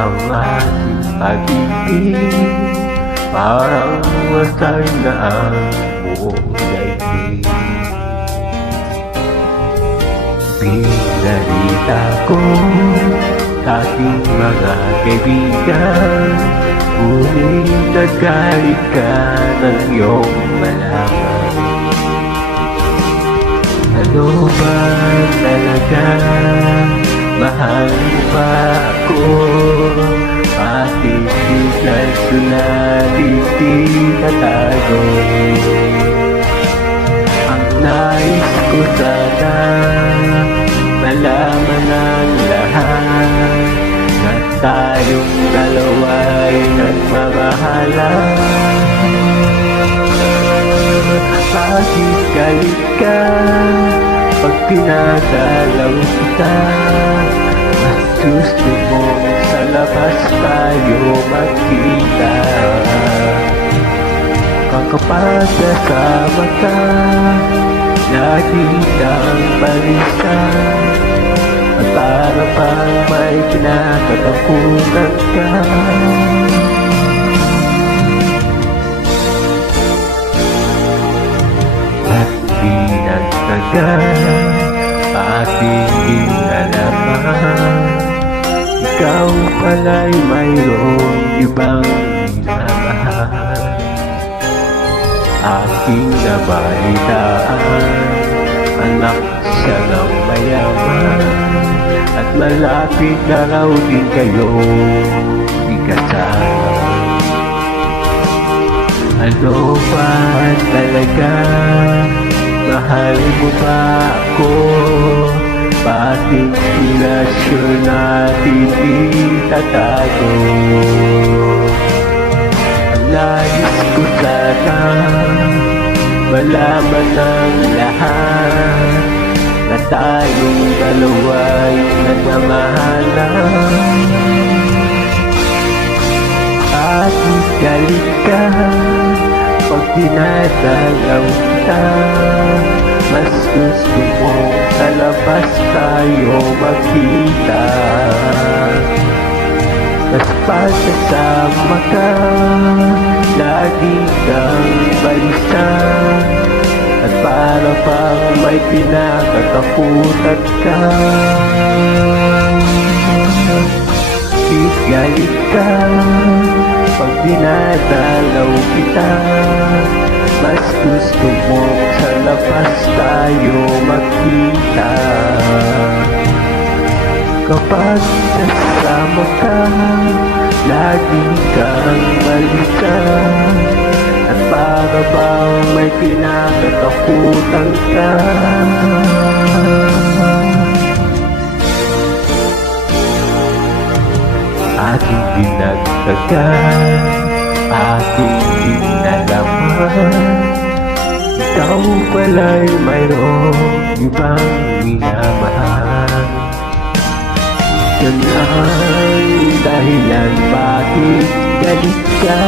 ang ating pag-ibig, parang wasay na ang buong daigdig. Pinalita ko sa ating mga kaibigan, ngunit nagkalit ka ng iyong malaman. Ano ba talaga? Mahal mo ba ako? Bakit bigay sulat itatago? Ang nais ko sana malaman ng lahat na tayong dalawa'y nagmamahalan. Bakit galit ka pag pinadalaw kita? Mas gusto mong sa labas tayo magkita. Kapag kasama ka, lagi kang balisa, at para pang may kinakatakutan ka. At di nagtagal, ating inalaman, ikaw pala'y mayroong ibang minamahal. Aking nabalitaan, anak siya ng mayaman, at malapit na raw din kayo ikasal. Ano ba talaga? Mahal mo ba ako? Bakit relasyon natin itatago? Ang nais ko sana malaman ng lahat na tayong dalawa'y nagmamahalan. At galit ka pag dinadalaw kita, mas gusto mo sa labas tayo magkita. Mas pagkasama ka, lagi kang balisa, at para pang may pinakatakutan ka. Galit ka pag dinadalaw kita, mas gusto mo sa labas tayo magkita. Kapag kasama ka, lagi kang balisa, at para bang may pinakatakutan ka. Ating dinagdagan, ating dinalaman, ikaw pala'y mayroong ibang minamahal. Yan ang dahilan bakit galit ka.